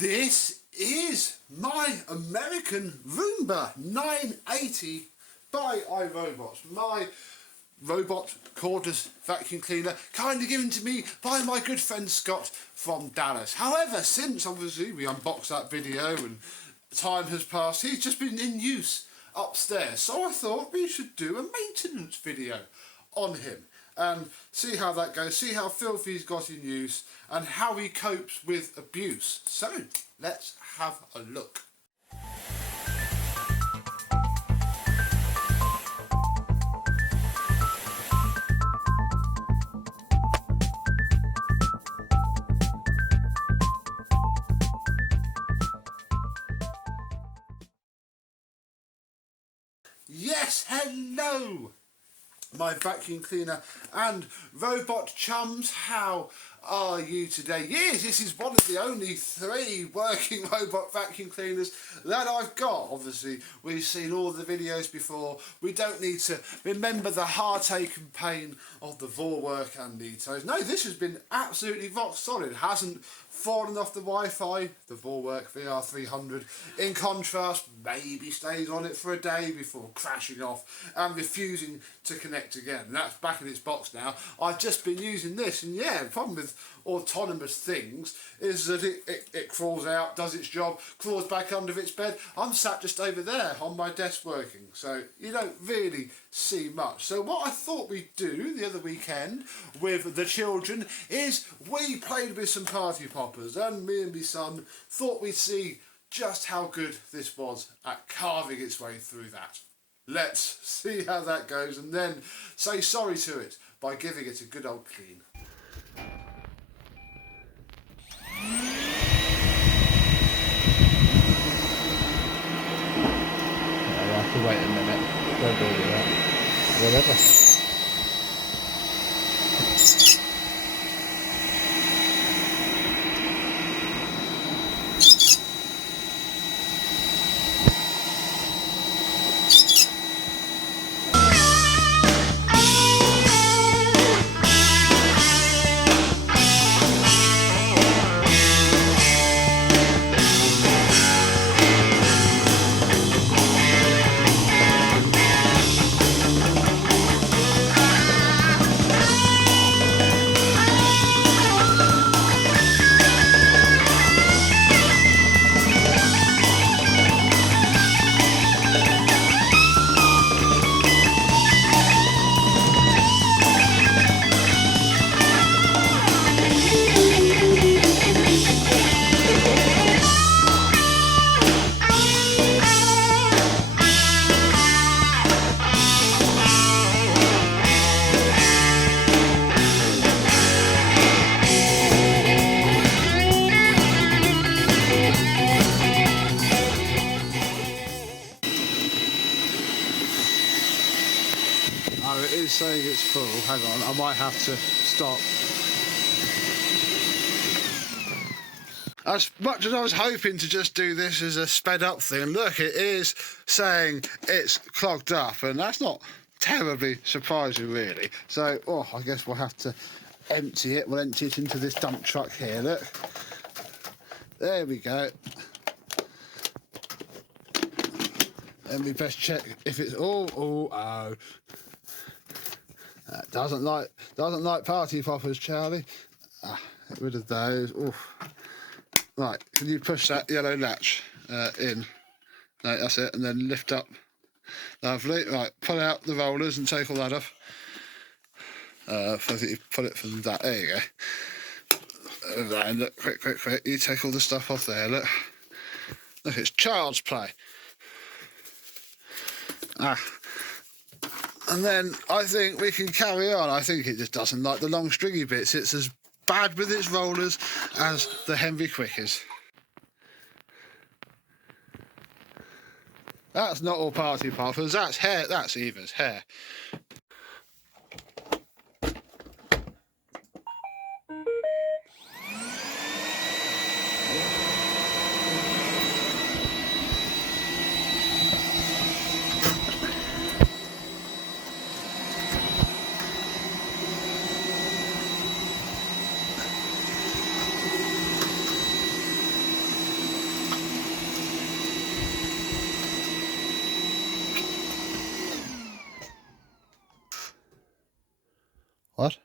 This is my American Roomba 980 by iRobots. My robot cordless vacuum cleaner, kindly given to me by my good friend Scott from Dallas. However, since obviously we unboxed that video and time has passed, he's just been in use upstairs. So I thought we should do a maintenance video on him and see how that goes, see how filthy he's got in use and how he copes with abuse. So let's have a look. Yes, hello, my vacuum cleaner and robot chums. How are you today? Yes, this is one of the only 3 working robot vacuum cleaners that I've got. Obviously, we've seen all the videos before. We don't need to remember the heartache and pain of the vor work and the toes. No, this has been absolutely rock solid. It hasn't fallen off the Wi-Fi, the Vorwerk VR300. In contrast, maybe stays on it for a day before crashing off and refusing to connect again. And that's back in its box now. I've just been using this, and yeah, the problem with autonomous things is that it crawls out, does its job, crawls back under its bed. I'm sat just over there on my desk working, so you don't really see much. So what I thought we'd do the other weekend with the children is we played with some party poppers, and me and my son thought we'd see just how good this was at carving its way through that. Let's see how that goes and then say sorry to it by giving it a good old clean. I have to wait a minute. Don't do that. Whatever. Oh, it is saying it's full. Hang on, I might have to stop. As much as I was hoping to just do this as a sped up thing, look, it is saying it's clogged up, and that's not terribly surprising really. So, I guess we'll have to empty it. We'll empty it into this dump truck here, look. There we go. And we best check if it's oh. Doesn't like party poppers, Charlie. Get rid of those. Oof. Right, can you push that yellow latch in? No, that's it, and then lift up. Lovely. Right, pull out the rollers and take all that off. I think you pull it from that. There you go. And look, quick. You take all the stuff off there. Look, it's child's play. And then I think we can carry on. I think it just doesn't like the long stringy bits. It's as bad with its rollers as the Henry Quick is. That's not all party poppers. That's hair. That's Eva's hair. What?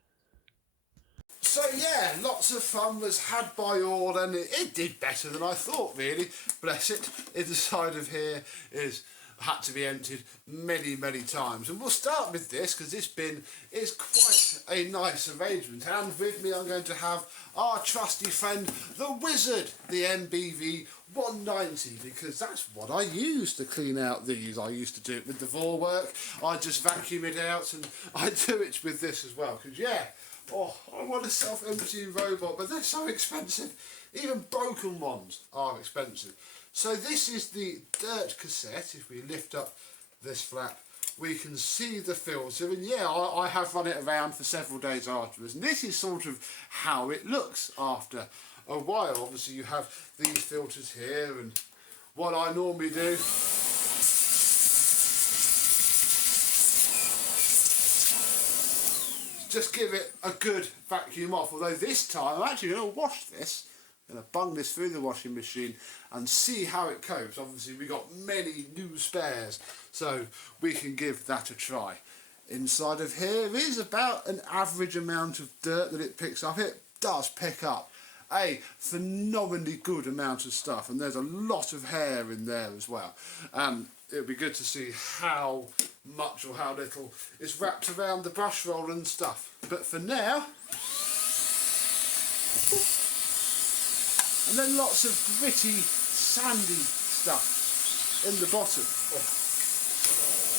So yeah, lots of fun was had by all, and it did better than I thought, really. Bless it. Inside of here had to be emptied many times, and we'll start with this because this bin is quite a nice arrangement. And with me, I'm going to have our trusty friend, the Wizard, the MBV 190, because that's what I use to clean out these. I used to do it with the Vor work. I just vacuum it out, and I do it with this as well. Because yeah. Oh, I want a self-emptying robot, but they're so expensive. Even broken ones are expensive. So this is the dirt cassette. If we lift up this flap, we can see the filter. And yeah, I have run it around for several days afterwards. And this is sort of how it looks after a while. Obviously, you have these filters here. And what I normally do, just give it a good vacuum off. Although this time I'm actually going to wash this. I'm going to bung this through the washing machine and see how it copes. Obviously we got many new spares, so we can give that a try. Inside of here is about an average amount of dirt that it picks up. It does pick up a phenomenally good amount of stuff, and there's a lot of hair in there as well. It'll be good to see how much or how little is wrapped around the brush roll and stuff. But for now, and then lots of gritty, sandy stuff in the bottom,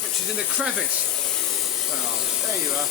which is in a crevice. Well, there you are.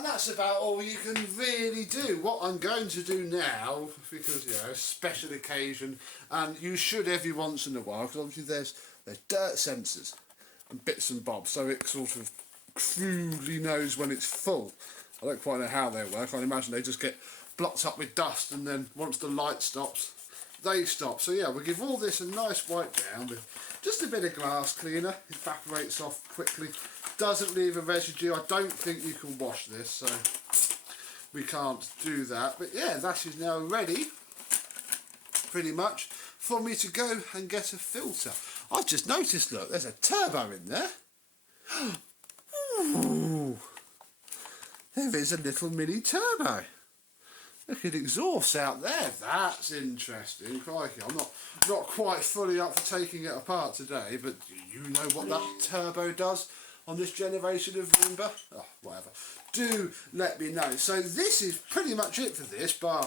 That's about all you can really do. What I'm going to do now, because you know, special occasion, and you should every once in a while, because obviously there's dirt sensors and bits and bobs, so it sort of crudely knows when it's full. I don't quite know how they work. I imagine they just get blocked up with dust, and then once the light stops, they stop. So yeah, we'll give all this a nice wipe down with just a bit of glass cleaner. Evaporates off quickly, doesn't leave a residue. I don't think you can wash this, so we can't do that. But yeah, that is now ready pretty much for me to go and get a filter. I've just noticed, look, there's a turbo in there. Ooh, there is a little mini turbo. Look at exhausts out there. That's interesting. Crikey, I'm not quite fully up for taking it apart today, but do you know what that turbo does on this generation of Roomba? Oh, whatever. Do let me know. So this is pretty much it for this, bar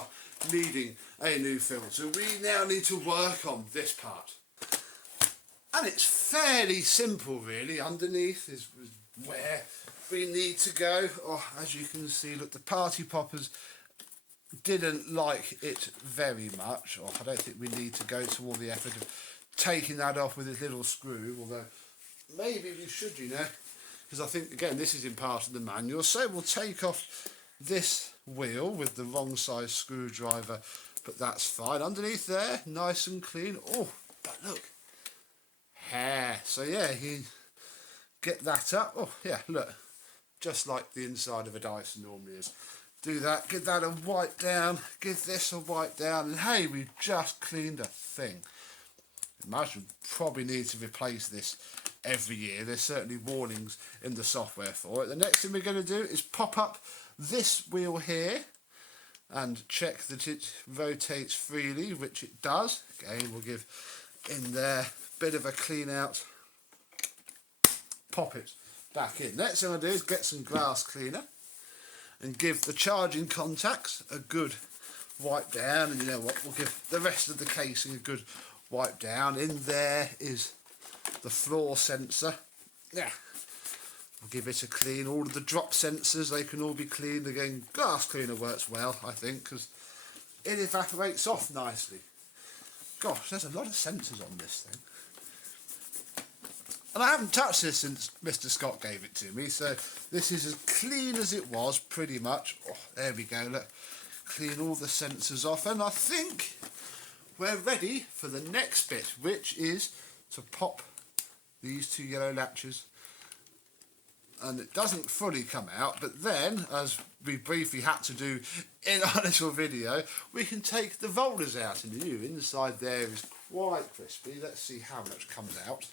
needing a new filter. We now need to work on this part. And it's fairly simple, really. Underneath is where we need to go. Oh, as you can see, look, the party poppers didn't like it very much. Or I don't think we need to go to all the effort of taking that off with this little screw, although maybe we should, you know, because I think, again, this is in part of the manual. So we'll take off this wheel with the wrong size screwdriver, but that's fine. Underneath there, nice and clean. Oh, but look, hair. So yeah, you get that up. Oh yeah, look, just like the inside of a Dyson normally is. Do that, give that a wipe down, give this a wipe down, and hey, we've just cleaned a thing. Imagine probably need to replace this every year. There's certainly warnings in the software for it. The next thing we're going to do is pop up this wheel here and check that it rotates freely, which it does. Again, we'll give in there a bit of a clean out, pop it back in. Next thing I'll do is get some glass cleaner and give the charging contacts a good wipe down, and you know what, we'll give the rest of the casing a good wipe down. In there is the floor sensor. Yeah, we'll give it a clean. All of the drop sensors, they can all be cleaned. Again, glass cleaner works well, I think, because it evaporates off nicely. Gosh, there's a lot of sensors on this thing. And I haven't touched this since Mr. Scott gave it to me, so this is as clean as it was, pretty much. Oh, there we go, look. Clean all the sensors off, and I think we're ready for the next bit, which is to pop these two yellow latches. And it doesn't fully come out, but then, as we briefly had to do in our little video, we can take the rollers out, and the inside there is quite crispy. Let's see how much comes out.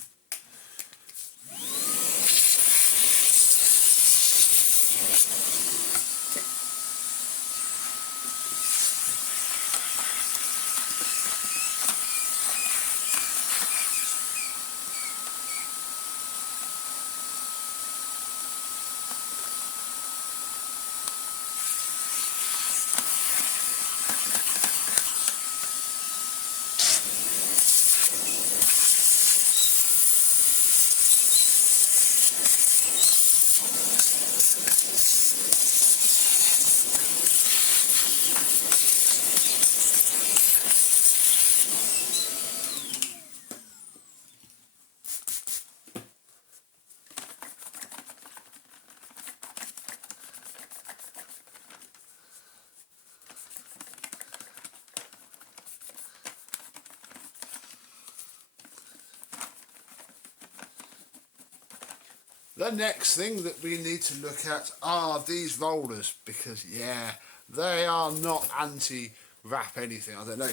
The next thing that we need to look at are these rollers, because yeah, they are not anti-wrap anything. I don't know,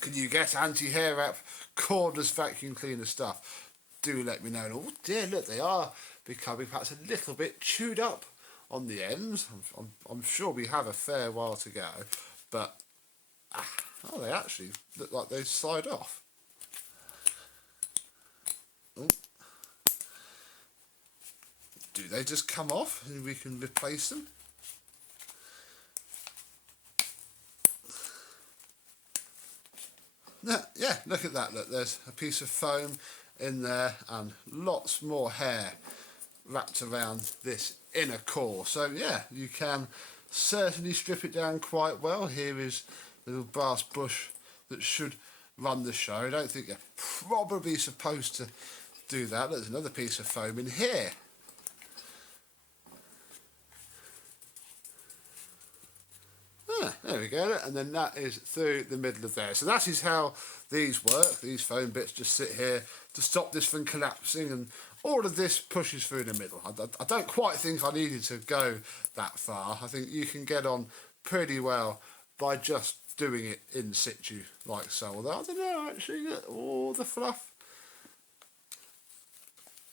can you get anti-hair wrap cordless vacuum cleaner stuff? Do let me know. And oh dear, look, they are becoming perhaps a little bit chewed up on the ends. I'm sure we have a fair while to go, but oh, they actually look like they slide off. Oh. Do they just come off and we can replace them? Yeah, look at that. Look, there's a piece of foam in there and lots more hair wrapped around this inner core. So yeah, you can certainly strip it down quite well. Here is the little brass bush that should run the show. I don't think you're probably supposed to do that. There's another piece of foam in here. There we go, and then that is through the middle of there. So that is how these work. These foam bits just sit here to stop this from collapsing, and all of this pushes through the middle. I don't quite think I needed to go that far. I think you can get on pretty well by just doing it in situ like so. Although I don't know, actually, all the fluff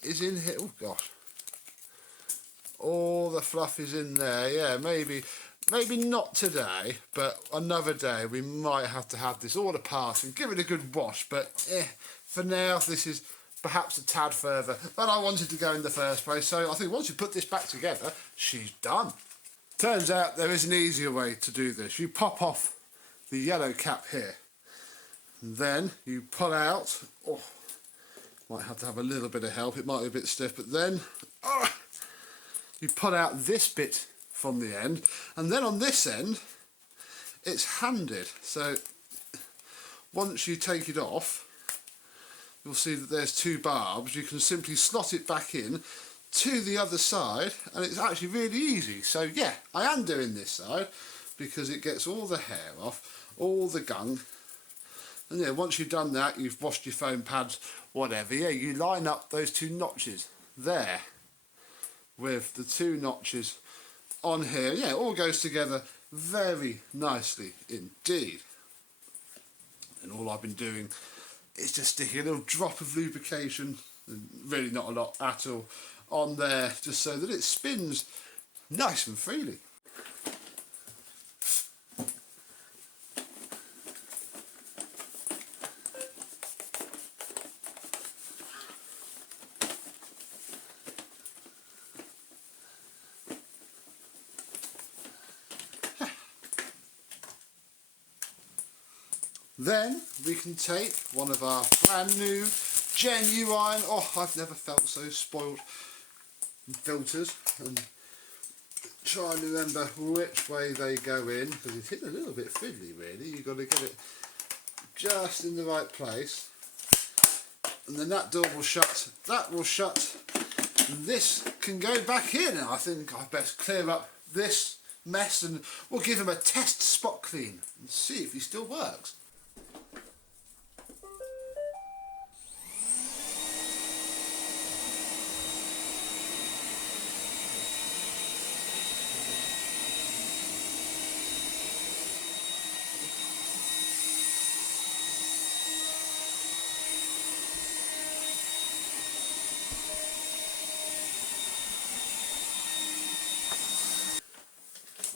is in here. Oh gosh, all the fluff is in there. Yeah, maybe not today, but another day we might have to have this all apart and give it a good wash. But for now, this is perhaps a tad further than I wanted to go in the first place. So I think once you put this back together, she's done. Turns out there is an easier way to do this. You pop off the yellow cap here, and then you pull out. Oh, might have to have a little bit of help. It might be a bit stiff, but then you pull out this bit from the end, and then on this end it's handed. So once you take it off, you'll see that there's two barbs. You can simply slot it back in to the other side, and it's actually really easy. So yeah, I am doing this side because it gets all the hair off, all the gunk, and yeah, once you've done that, you've washed your foam pads, whatever, yeah, you line up those two notches there with the two notches on here. Yeah, it all goes together very nicely indeed. And all I've been doing is just sticking a little drop of lubrication, really not a lot at all, on there, just so that it spins nice and freely. Then we can take one of our brand new, genuine, oh, I've never felt so spoiled, filters, and try and remember which way they go in, because it's hitting a little bit fiddly really. You've got to get it just in the right place, and then that door will shut, that will shut, and this can go back in. And I think I best clear up this mess and we'll give him a test spot clean and see if he still works.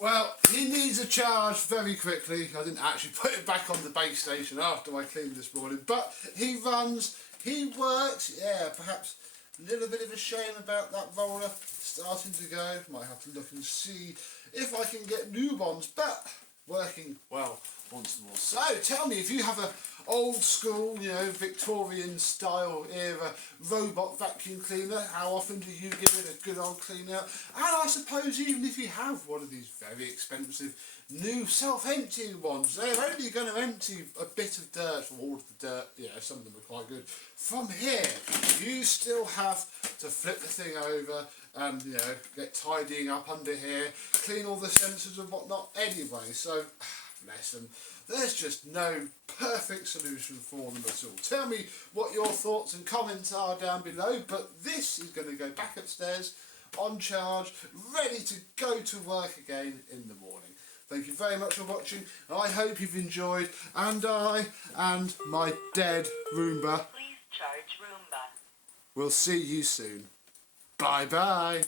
Well, he needs a charge very quickly. I didn't actually put it back on the base station after I cleaned this morning, but he runs, he works. Yeah, perhaps a little bit of a shame about that roller starting to go. Might have to look and see if I can get new ones, but working well once more. So tell me, if you have a old school, you know, Victorian style era robot vacuum cleaner, how often do you give it a good old clean out? And I suppose even if you have one of these very expensive new self-emptying ones, they're only going to empty a bit of dirt, from all of the dirt, you know, some of them are quite good. From here, you still have to flip the thing over and, you know, get tidying up under here, clean all the sensors and whatnot anyway. So bless them. There's just no perfect solution for them at all. Tell me what your thoughts and comments are down below, but this is going to go back upstairs on charge, ready to go to work again in the morning. Thank you very much for watching. I hope you've enjoyed, and I and my dead Roomba Please charge Roomba. will see you soon. Bye bye.